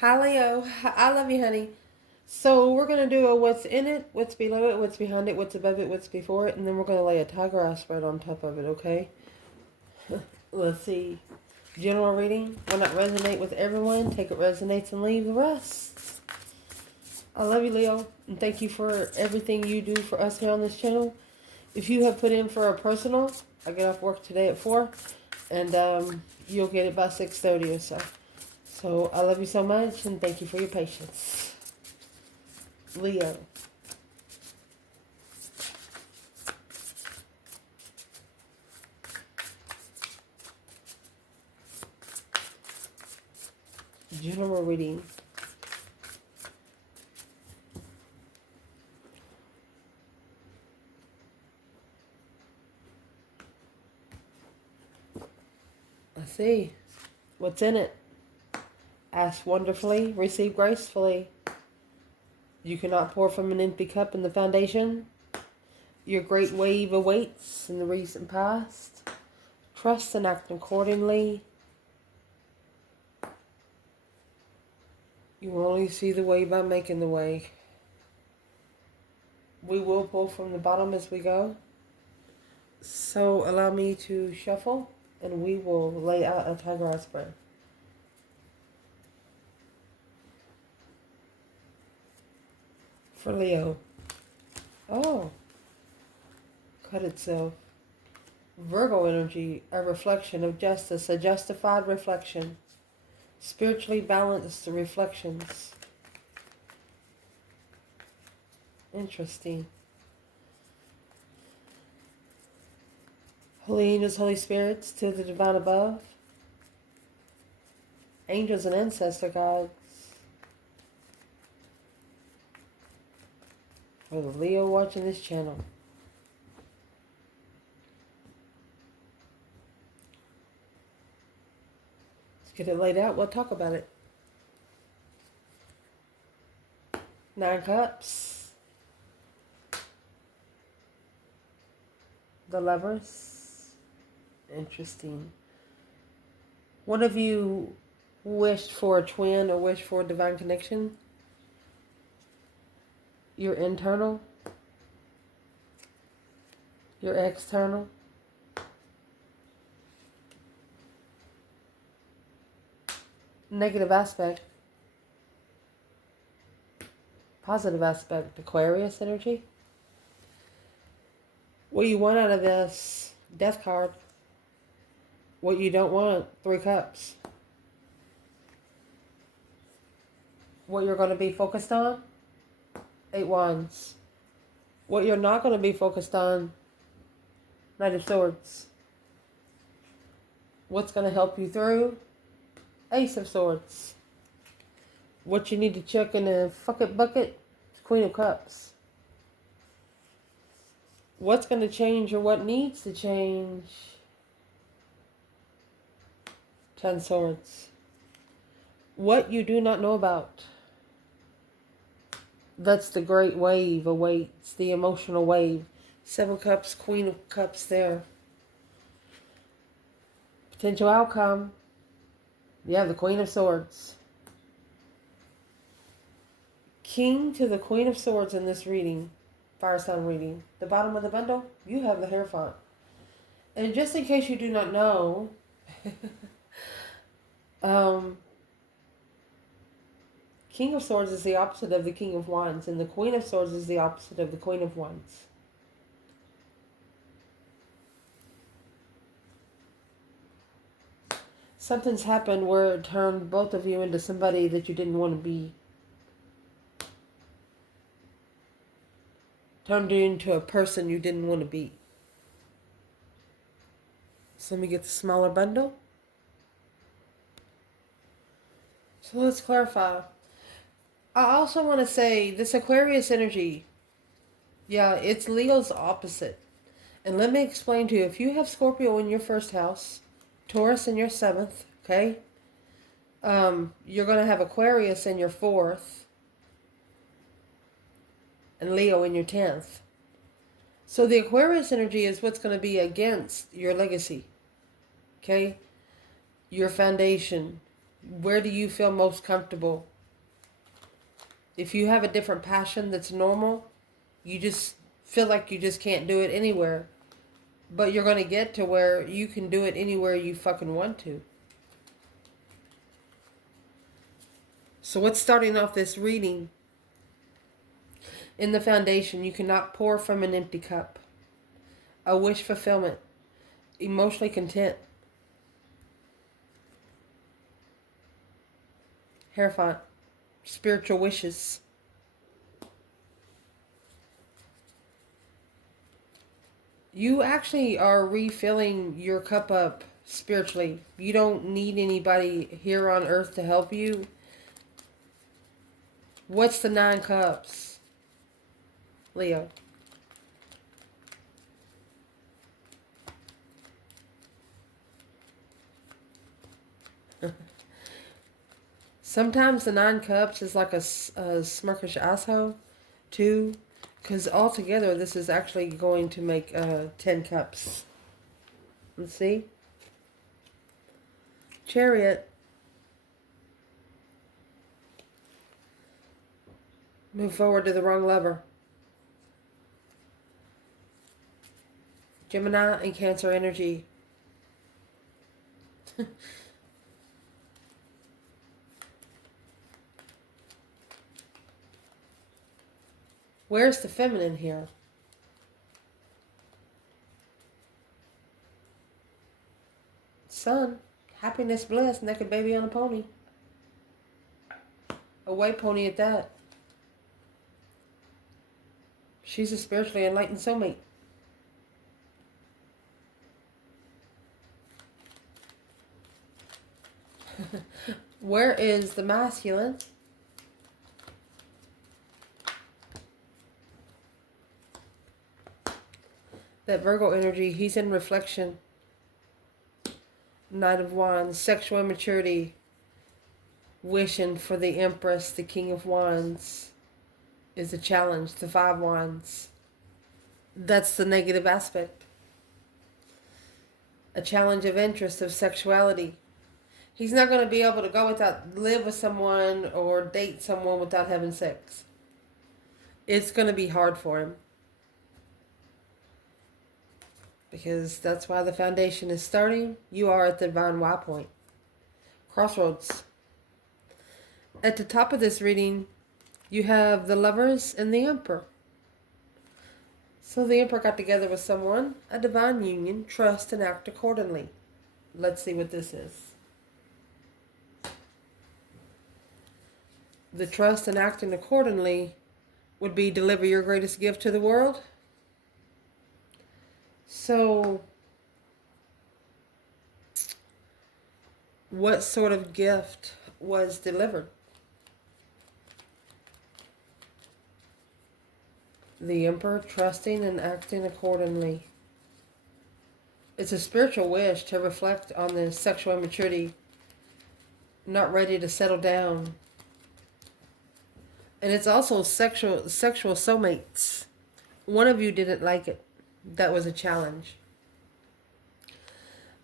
Hi, Leo. I love you, honey. So we're going to do a what's in it, what's below it, what's behind it, what's above it, what's before it, and then we're going to lay a tiger eye spread on top of it, okay? Let's see. General reading will not resonate with everyone. Take it resonates and leave the rest. I love you, Leo, and thank you for everything you do for us here on this channel. If you have put in for a personal, I get off work today at 4, and you'll get it by 6:30 or so. So I love you so much, and thank you for your patience. Leo. General reading. I see. What's in it? Ask wonderfully, receive gracefully. You cannot pour from an empty cup in the foundation. Your great wave awaits in the recent past. Trust and act accordingly. You will only see the way by making the way. We will pull from the bottom as we go. So allow me to shuffle, and we will lay out a tiger eye spread. For Leo. Oh. Cut itself. Virgo energy, a reflection of justice, a justified reflection. Spiritually balanced reflections. Interesting. Holy angels, Holy spirits, to the divine above. Angels and ancestor guides. For the Leo watching this channel. Let's get it laid out. We'll talk about it. 9 cups. The lovers. Interesting. One of you wished for a twin or wished for a divine connection? Your internal? Your external? Negative aspect. Positive aspect. Aquarius energy. What you want out of this? Death card. What you don't want? 3 cups. What you're going to be focused on? 8 wands. What you're not going to be focused on? Knight of swords. What's going to help you through? Ace of swords. What you need to check in a fuck it bucket? Queen of cups. What's going to change or what needs to change? 10 swords. What you do not know about. That's the great wave awaits, the emotional wave. 7 cups, Queen of cups there. Potential outcome. Yeah, the Queen of swords. King to the Queen of swords in this reading. Fire sign reading. The bottom of the bundle, you have the Hierophant. And just in case you do not know, King of Swords is the opposite of the King of Wands, and the Queen of Swords is the opposite of the Queen of Wands. Something's happened where it turned both of you into somebody that you didn't want to be. Turned you into a person you didn't want to be. So let me get the smaller bundle. So let's clarify. I also want to say this Aquarius energy, yeah, it's Leo's opposite. And let me explain to you, if you have Scorpio in your first house, Taurus in your 7th, okay? You're going to have Aquarius in your 4th, and Leo in your 10th. So the Aquarius energy is what's going to be against your legacy, okay? Your foundation, Where do you feel most comfortable? If you have a different passion that's normal, you just feel like you just can't do it anywhere. But you're going to get to where you can do it anywhere you fucking want to. So what's starting off this reading? In the foundation, you cannot pour from an empty cup. A wish fulfillment. Emotionally content. Hierophant. Spiritual wishes. You actually are refilling your cup up spiritually. You don't need anybody here on earth to help you. What's the 9 cups? Leo. Sometimes the 9 cups is like a smirkish asshole, too. Because altogether, this is actually going to make 10 cups. Let's see. Chariot. Move forward to the wrong lever. Gemini and Cancer energy. Where's the feminine here? Sun. Happiness, bliss, naked baby on a pony. A white pony at that. She's a spiritually enlightened soulmate. Where is the masculine? That Virgo energy, he's in reflection. Knight of Wands, sexual immaturity, wishing for the Empress, the King of Wands is a challenge. The 5 Wands, that's the negative aspect. A challenge of interest, of sexuality. He's not going to be able to live with someone or date someone without having sex. It's going to be hard for him. Because that's why the foundation is starting. You are at the divine Y point. Crossroads. At the top of this reading, you have the Lovers and the Emperor. So the Emperor got together with someone, a divine union, trust and act accordingly. Let's see what this is. The trust and acting accordingly would be deliver your greatest gift to the world. So, what sort of gift was delivered? The Emperor, trusting and acting accordingly. It's a spiritual wish to reflect on the sexual immaturity, not ready to settle down. And it's also sexual soulmates. One of you didn't like it. That was a challenge.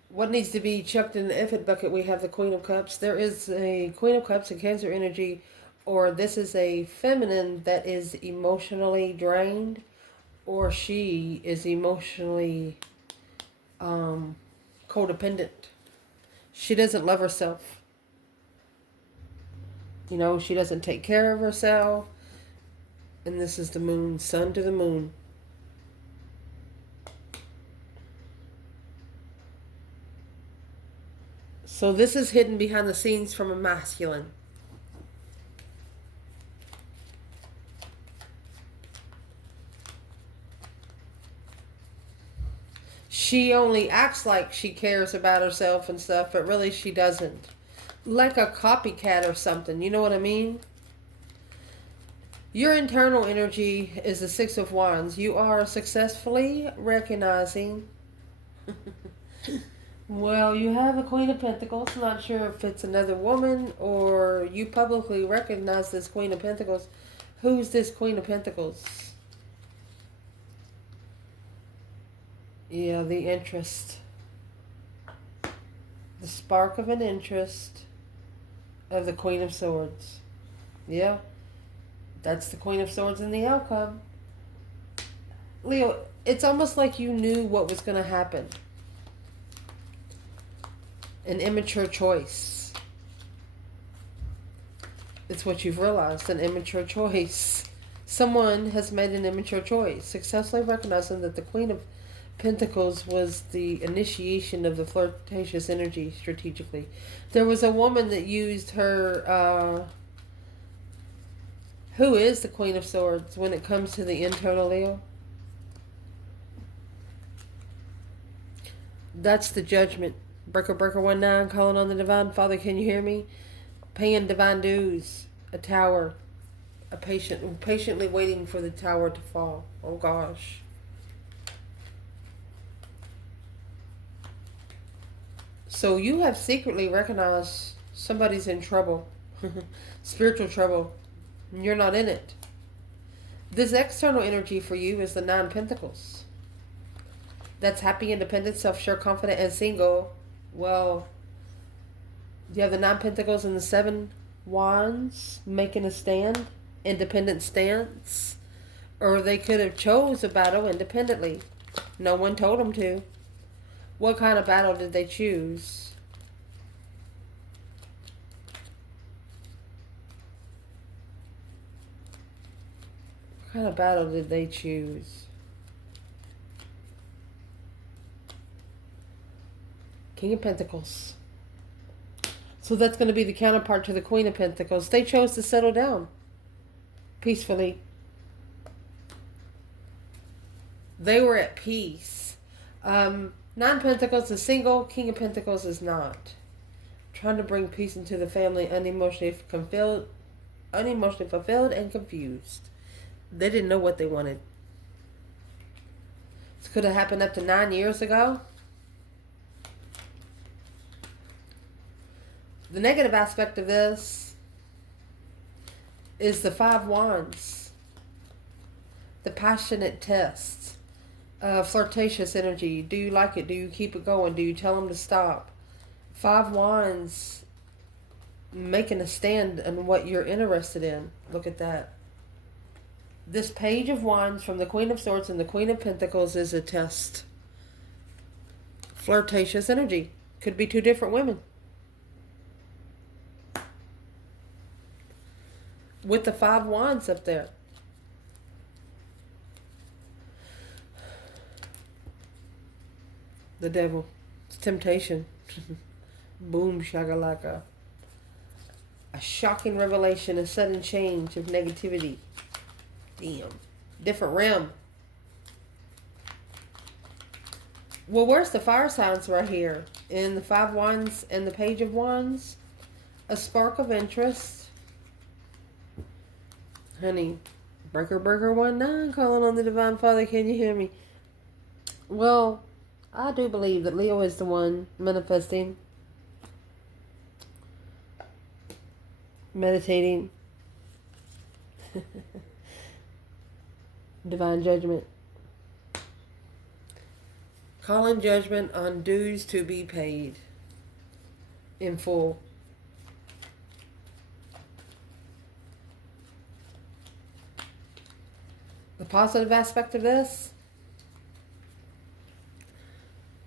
What needs to be chucked in the effort bucket? We have the Queen of Cups. There is a Queen of Cups, a Cancer energy, or this is a feminine that is emotionally drained, or she is emotionally codependent. She doesn't love herself. You know, she doesn't take care of herself. And this is the moon, sun to the moon. So this is hidden behind the scenes from a masculine. She only acts like she cares about herself and stuff, but really she doesn't. Like a copycat or something, you know what I mean? Your internal energy is the 6 of Wands. You are successfully recognizing... Well, you have a Queen of Pentacles. Not sure if it's another woman or you publicly recognize this Queen of Pentacles. Who's this Queen of Pentacles? Yeah, the interest. The spark of an interest. of the Queen of Swords. Yeah, that's the Queen of Swords in the outcome. Leo, it's almost like you knew what was going to happen. An immature choice. It's what you've realized, an immature choice. Someone has made an immature choice, successfully recognizing that the Queen of Pentacles was the initiation of the flirtatious energy strategically. There was a woman that used her, who is the Queen of Swords when it comes to the internal, Leo? That's the judgment. Breaker 19, calling on the Divine Father, can you hear me? Paying divine dues. A tower. Patiently waiting for the tower to fall. Oh gosh. So you have secretly recognized somebody's in trouble. Spiritual trouble. And you're not in it. This external energy for you is the 9 Pentacles. That's happy, independent, self-sure, confident, and single. Well, you have the 9 Pentacles and the 7 Wands making a stand, independent stance. Or they could have chose a battle independently. No one told them to. What kind of battle did they choose? What kind of battle did they choose? King of Pentacles. So that's going to be the counterpart to the Queen of Pentacles. They chose to settle down peacefully. They were at peace. 9 Pentacles is single. King of Pentacles is not. Trying to bring peace into the family, unemotionally fulfilled and confused. They didn't know what they wanted. This could have happened up to 9 years ago. The negative aspect of this is the 5 Wands. The passionate test. Flirtatious energy. Do you like it? Do you keep it going? Do you tell them to stop? 5 Wands making a stand on what you're interested in. Look at that. This Page of Wands from the Queen of Swords and the Queen of Pentacles is a test. Flirtatious energy. Could be 2 different women. With the 5 Wands up there. The devil. It's temptation. Boom shagalaka. A shocking revelation, a sudden change of negativity. Damn. Different realm. Well, where's the fire signs right here? In the 5 Wands and the Page of Wands. A spark of interest. Honey, Breaker 19, calling on the Divine Father, can you hear me? Well, I do believe that Leo is the one manifesting, meditating, divine judgment, calling judgment on dues to be paid in full. The positive aspect of this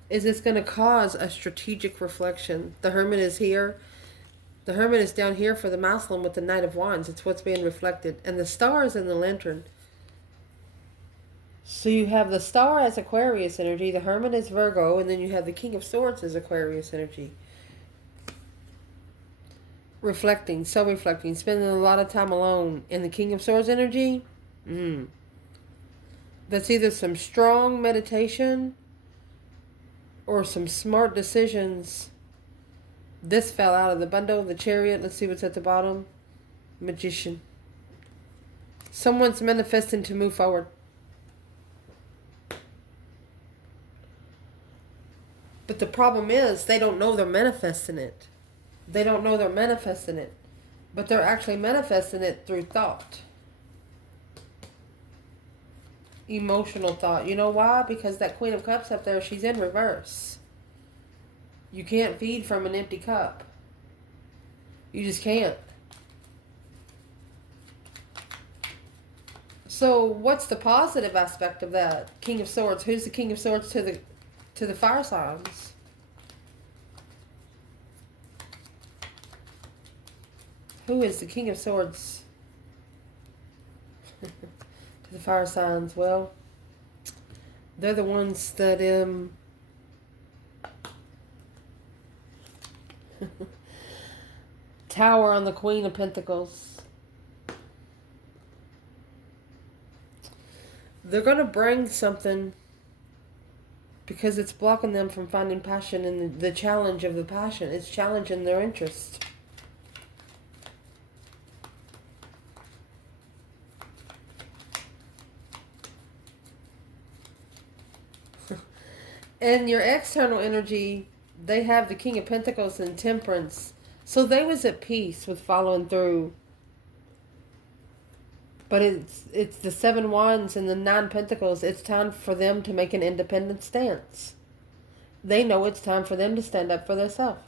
is it's going to cause a strategic reflection. The Hermit is here. The Hermit is down here for the masculine with the Knight of Wands. It's what's being reflected. And the Star is in the Lantern. So you have the Star as Aquarius energy. The Hermit is Virgo. And then you have the King of Swords as Aquarius energy. Reflecting, self-reflecting, spending a lot of time alone. And the King of Swords energy, that's either some strong meditation or some smart decisions. This fell out of the bundle. The Chariot. Let's see what's at the bottom. Magician. Someone's manifesting to move forward. But the problem is they don't know they're manifesting it. They don't know they're manifesting it. But they're actually manifesting it through thought. Emotional thought. You know why? Because that Queen of Cups up there, she's in reverse. You can't feed from an empty cup. You just can't. So what's the positive aspect of that? King of Swords. Who's the King of Swords to the fire signs? Who is the King of Swords to the fire signs? Well, they're the ones that Tower on the Queen of Pentacles. They're going to bring something because it's blocking them from finding passion and the challenge of the passion. It's challenging their interest. And your external energy, they have the King of Pentacles and Temperance. So they was at peace with following through. But it's the 7 Wands and the 9 Pentacles. It's time for them to make an independent stance. They know it's time for them to stand up for themselves.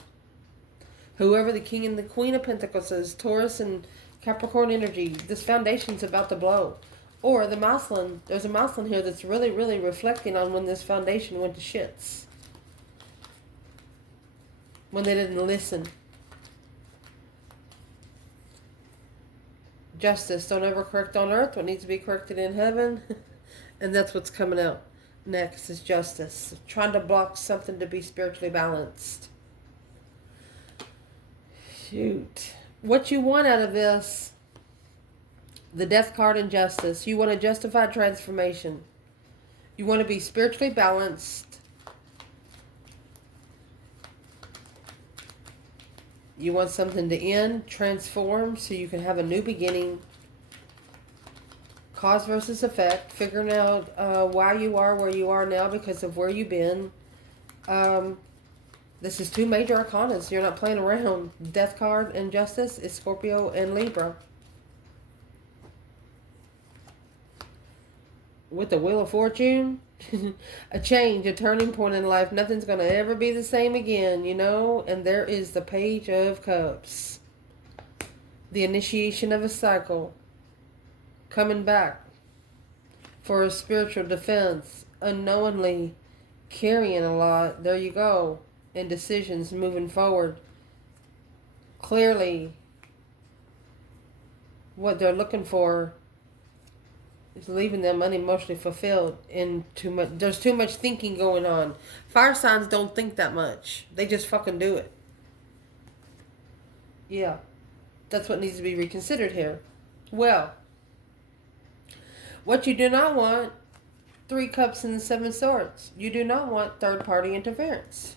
Whoever the King and the Queen of Pentacles is, Taurus and Capricorn energy, this foundation's about to blow. Or the Maslin, there's a Maslin here that's really, really reflecting on when this foundation went to shits. When they didn't listen. Justice, don't ever correct on earth what needs to be corrected in heaven. And that's what's coming out next is justice. Trying to block something to be spiritually balanced. Shoot. What you want out of this, the Death card and Justice. You want a justified transformation. You want to be spiritually balanced. You want something to end, transform, so you can have a new beginning. Cause versus effect. Figuring out why you are where you are now because of where you've been. This is 2 major arcanas. You're not playing around. Death card and Justice is Scorpio and Libra. With the Wheel of Fortune, a change, a turning point in life. Nothing's going to ever be the same again, you know. And there is the Page of Cups. The initiation of a cycle. Coming back for a spiritual defense. Unknowingly carrying a lot. There you go. And decisions moving forward. Clearly, what they're looking for is leaving them unemotionally fulfilled and there's too much thinking going on. Fire signs don't think that much. They just fucking do it. Yeah. That's what needs to be reconsidered here. Well, what you do not want, 3 Cups and the 7 Swords. You do not want third-party interference.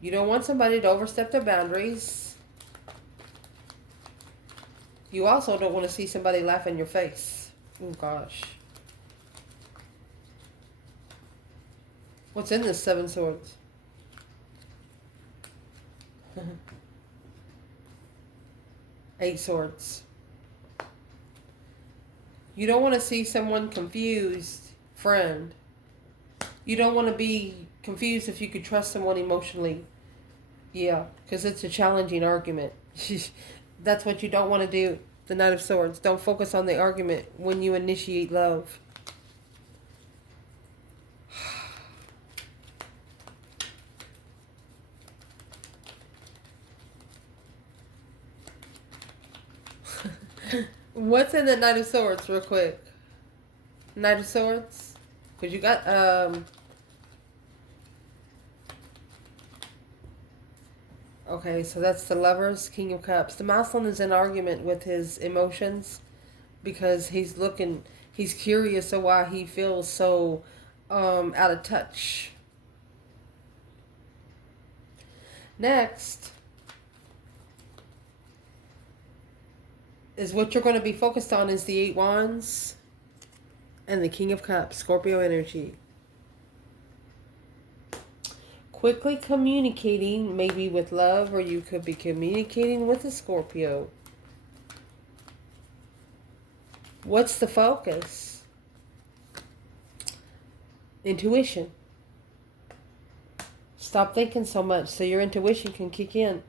You don't want somebody to overstep their boundaries. You also don't want to see somebody laugh in your face. Oh, gosh. What's in this 7 Swords? 8 Swords. You don't want to see someone confused, friend. You don't want to be confused if you could trust someone emotionally. Yeah, because it's a challenging argument. That's what you don't want to do. The Knight of Swords. Don't focus on the argument when you initiate love. What's in the Knight of Swords real quick? Knight of Swords? Because you got, okay, so that's the Lovers, King of Cups. The Maslin is in argument with his emotions because he's curious of why he feels so out of touch. Next is what you're going to be focused on is the 8 Wands and the King of Cups, Scorpio energy. Quickly communicating, maybe with love, or you could be communicating with a Scorpio. What's the focus? Intuition. Stop thinking so much so your intuition can kick in.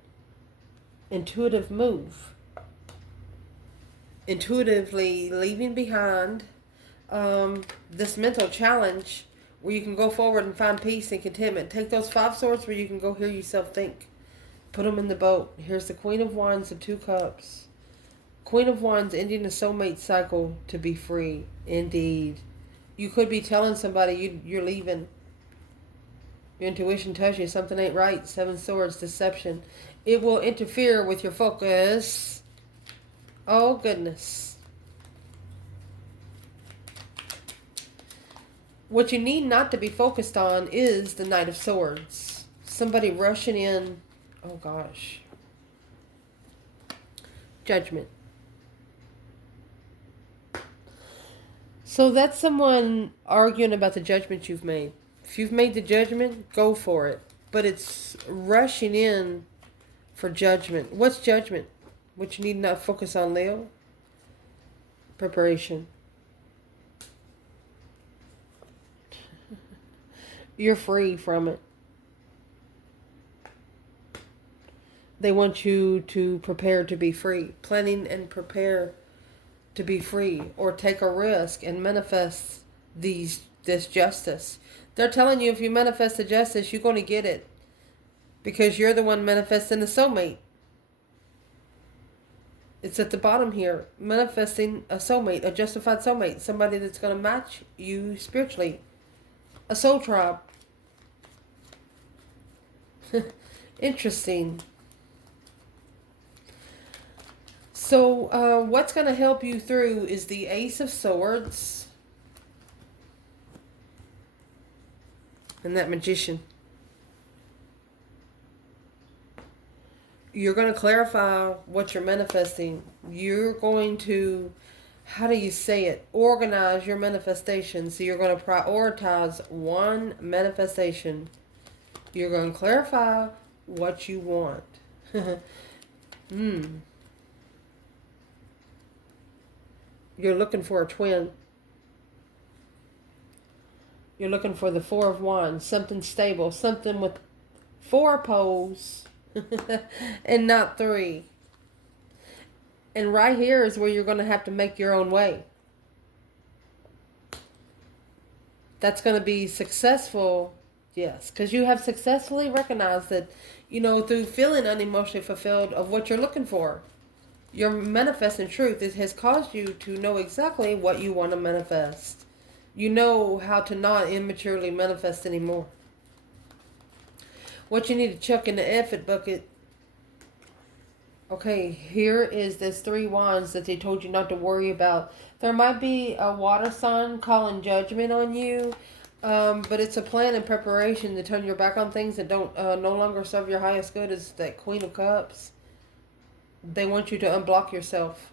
intuitive move. Intuitively leaving behind this mental challenge where you can go forward and find peace and contentment. Take those 5 swords where you can go hear yourself think. Put them in the boat. Here's the Queen of Wands and 2 cups. Queen of Wands, ending a soulmate cycle to be free. Indeed. You could be telling somebody you're leaving. Your intuition tells you something ain't right. 7 swords, deception. It will interfere with your focus. Oh, goodness. What you need not to be focused on is the Knight of Swords. Somebody rushing in. Oh, gosh. Judgment. So that's someone arguing about the judgment you've made. If you've made the judgment, go for it. But it's rushing in for judgment. What's judgment? What you need not focus on, Leo? Preparation. You're free from it. They want you to prepare to be free. Planning and prepare to be free. Or take a risk and manifest this justice. They're telling you if you manifest the justice, you're going to get it. Because you're the one manifesting the soulmate. It's at the bottom here. Manifesting a soulmate, a justified soulmate. Somebody that's going to match you spiritually. A soul tribe. Interesting. So what's going to help you through is the Ace of Swords. And that Magician. You're going to clarify what you're manifesting. You're going to, how do you say it? Organize your manifestation. So you're going to prioritize one manifestation. You're going to clarify what you want. You're looking for a twin. You're looking for the 4 of Wands. Something stable. Something with 4 poles. And not 3. And right here is where you're going to have to make your own way. That's going to be successful, yes, because you have successfully recognized that, through feeling unemotionally fulfilled of what you're looking for. Your manifesting truth has caused you to know exactly what you want to manifest. You know how to not immaturely manifest anymore. What you need to chuck in the effort bucket. Okay, here is this 3 wands that they told you not to worry about. There might be a water sign calling judgment on you. But it's a plan and preparation to turn your back on things that don't no longer serve your highest good. Is that Queen of Cups. They want you to unblock yourself.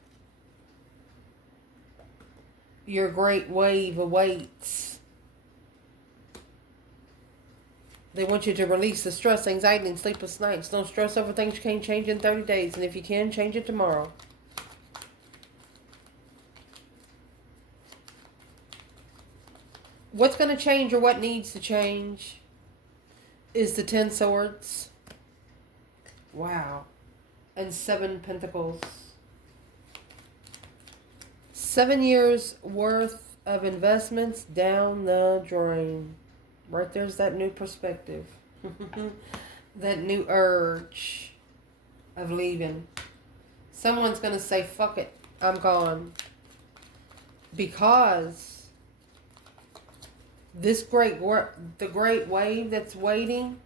Your great wave awaits. They want you to release the stress, anxiety, and sleepless nights. Don't stress over things you can't change in 30 days. And if you can, change it tomorrow. What's going to change or what needs to change is the 10 swords. Wow. And 7 pentacles. 7 years worth of investments down the drain. Right there's that new perspective. That new urge of leaving. Someone's going to say, fuck it, I'm gone. Because this the great wave that's waiting,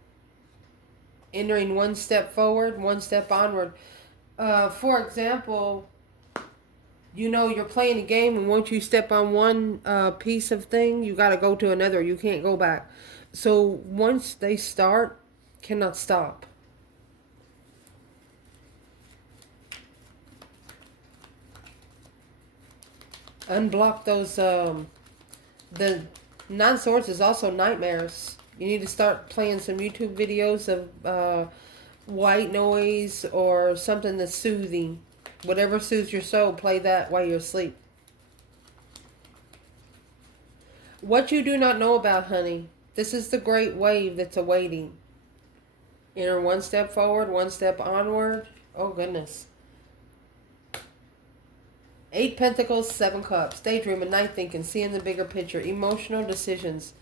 entering one step forward, one step onward. For example, you're playing a game, and once you step on one piece of thing, you got to go to another. You can't go back. So once they start, cannot stop. Unblock those. The 9 swords is also nightmares. You need to start playing some YouTube videos of white noise or something that's soothing. Whatever soothes your soul, play that while you're asleep. What you do not know about, honey, this is the great wave that's awaiting. Enter one step forward, one step onward. Oh, goodness. 8 Pentacles, 7 Cups. Daydreaming, night thinking, seeing the bigger picture. Emotional decisions.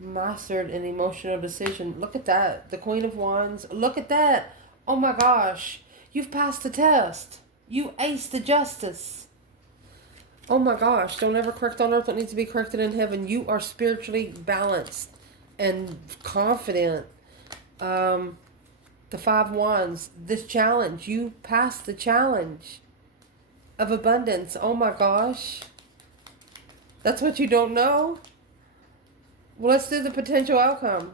Mastered an emotional decision. Look at that. The Queen of Wands. Look at that. Oh my gosh. You've passed the test. You aced the justice. Oh my gosh. Don't ever correct on earth what needs to be corrected in heaven. You are spiritually balanced and confident. The 5 Wands. This challenge. You passed the challenge of abundance. Oh my gosh. That's what you don't know? Well, let's do the potential outcome.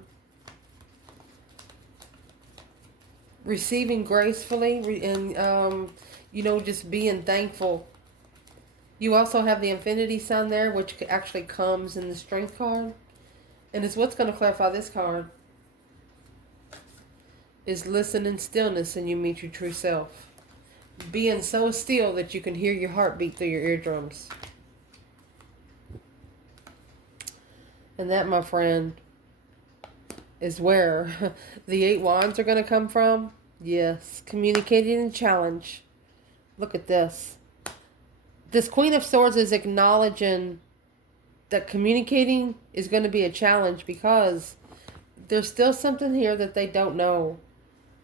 Receiving gracefully and, just being thankful. You also have the Infinity Sun there, which actually comes in the Strength card. And it's what's going to clarify this card. Is listen in stillness and you meet your true self. Being so still that you can hear your heartbeat through your eardrums. And that, my friend, is where the 8 Wands are going to come from. Yes, communicating and challenge. Look at this. This Queen of Swords is acknowledging that communicating is going to be a challenge because there's still something here that they don't know.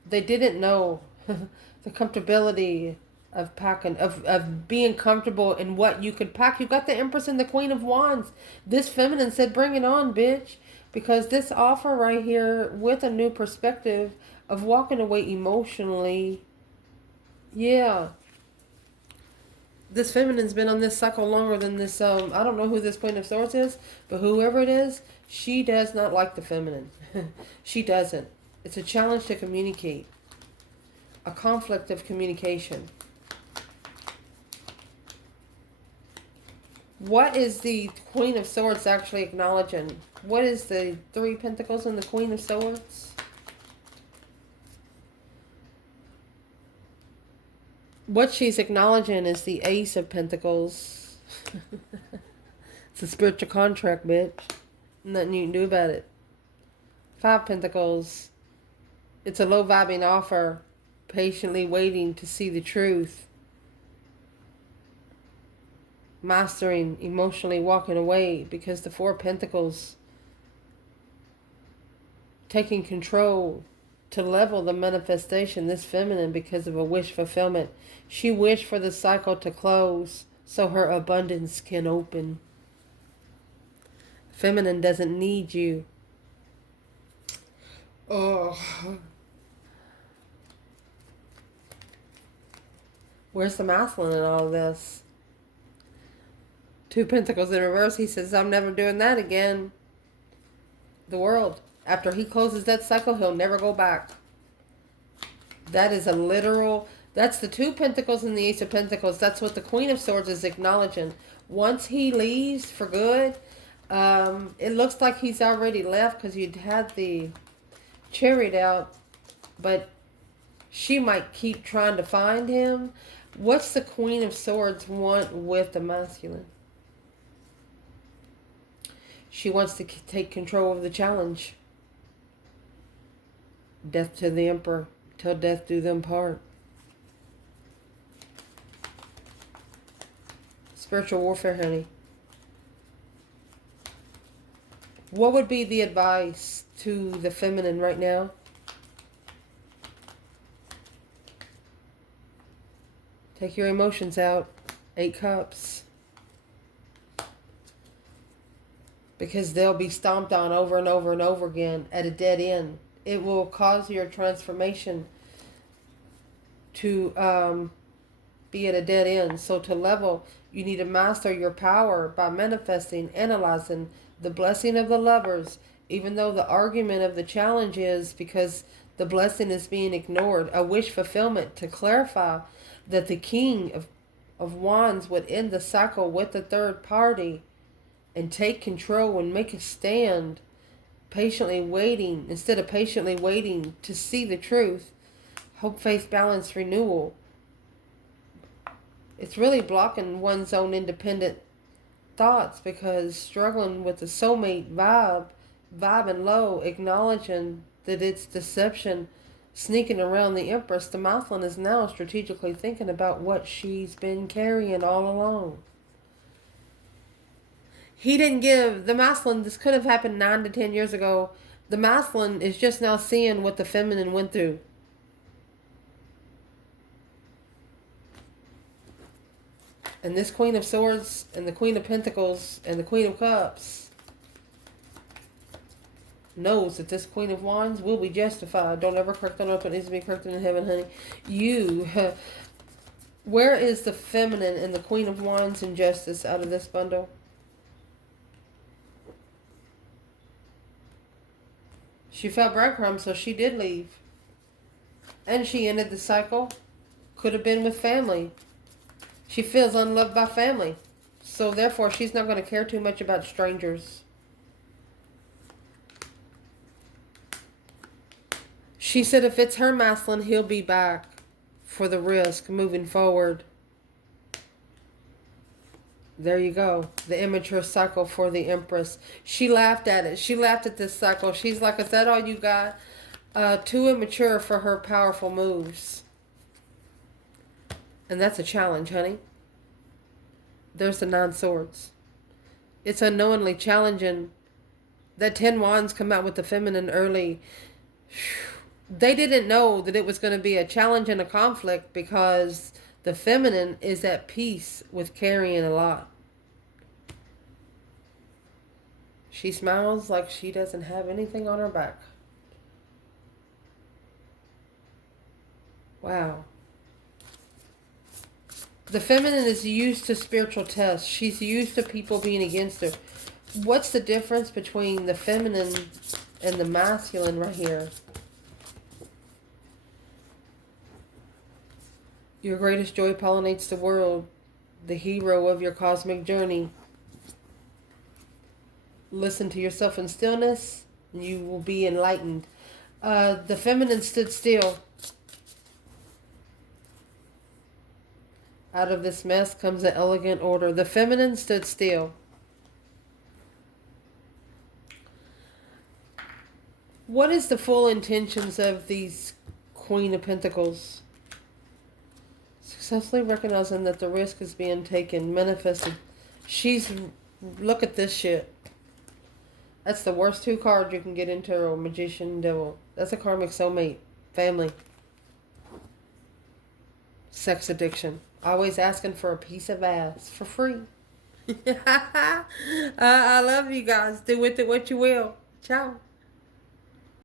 They didn't know the comfortability of packing, of being comfortable in what you could pack. You got the Empress and the Queen of Wands. This feminine said, bring it on, bitch. Because this offer right here with a new perspective of walking away emotionally. Yeah. This feminine's been on this cycle longer than this, I don't know who this Queen of Swords is, but whoever it is, she does not like the feminine. She doesn't. It's a challenge to communicate. A conflict of communication. What is the Queen of Swords actually acknowledging? What is the 3 Pentacles and the Queen of Swords? What she's acknowledging is the Ace of Pentacles. It's a spiritual contract, bitch. Nothing you can do about it. 5 Pentacles. It's a low vibing offer. Patiently waiting to see the truth. Mastering, emotionally walking away because the 4 Pentacles. Taking control to level the manifestation. This feminine, because of a wish fulfillment. She wished for the cycle to close so her abundance can open. Feminine doesn't need you. Oh. Where's the masculine in all this? 2 Pentacles in reverse. He says, I'm never doing that again. The World. After he closes that cycle, he'll never go back. That is a literal... That's the 2 Pentacles and the Ace of Pentacles. That's what the Queen of Swords is acknowledging. Once he leaves for good, it looks like he's already left because you'd had the Chariot out. But she might keep trying to find him. What's the Queen of Swords want with the masculine? She wants to take control of the challenge. Death to the Emperor. Till death do them part. Spiritual warfare, honey. What would be the advice to the feminine right now? Take your emotions out. 8 Cups. Because they'll be stomped on over and over and over again at a dead end. It will cause your transformation to be at a dead end. So to level, you need to master your power by manifesting, analyzing the blessing of the lovers. Even though the argument of the challenge is because the blessing is being ignored. A wish fulfillment to clarify that the King of Wands would end the cycle with the third party and take control and make a stand, patiently waiting, instead of patiently waiting to see the truth. Hope, faith, balance, renewal. It's really blocking one's own independent thoughts because struggling with the soulmate vibing low, acknowledging that it's deception, sneaking around the Empress, the masculine is now strategically thinking about what she's been carrying all along. He didn't give the masculine, this could have happened 9 to 10 years ago. The masculine is just now seeing what the feminine went through. And this Queen of Swords and the Queen of Pentacles and the Queen of Cups knows that this Queen of Wands will be justified. Don't ever correct on earth what needs to be corrected in heaven, honey. Where is the feminine and the Queen of Wands and justice out of this bundle? She felt breadcrumbs, so she did leave. And she ended the cycle. Could have been with family. She feels unloved by family. So therefore, she's not going to care too much about strangers. She said if it's her masculine, he'll be back for the risk moving forward. There you go. The immature cycle for the Empress. She laughed at it. She laughed at this cycle. She's like, is that all you got? Too immature for her powerful moves. And that's a challenge, honey. There's the 9 swords. It's unknowingly challenging. That 10 wands come out with the feminine early. They didn't know that it was going to be a challenge and a conflict because the feminine is at peace with carrying a lot. She smiles like she doesn't have anything on her back. Wow. The feminine is used to spiritual tests. She's used to people being against her. What's the difference between the feminine and the masculine right here? Your greatest joy pollinates the world. The hero of your cosmic journey. Listen to yourself in stillness, and you will be enlightened. The feminine stood still. Out of this mess comes an elegant order. The feminine stood still. What is the full intentions of these Queen of Pentacles? Successfully recognizing that the risk is being taken, manifested. Look at this shit. That's the worst 2 cards you can get into a Magician, Devil. That's a karmic soulmate. Family. Sex addiction. Always asking for a piece of ass for free. I love you guys. Do with it what you will. Ciao.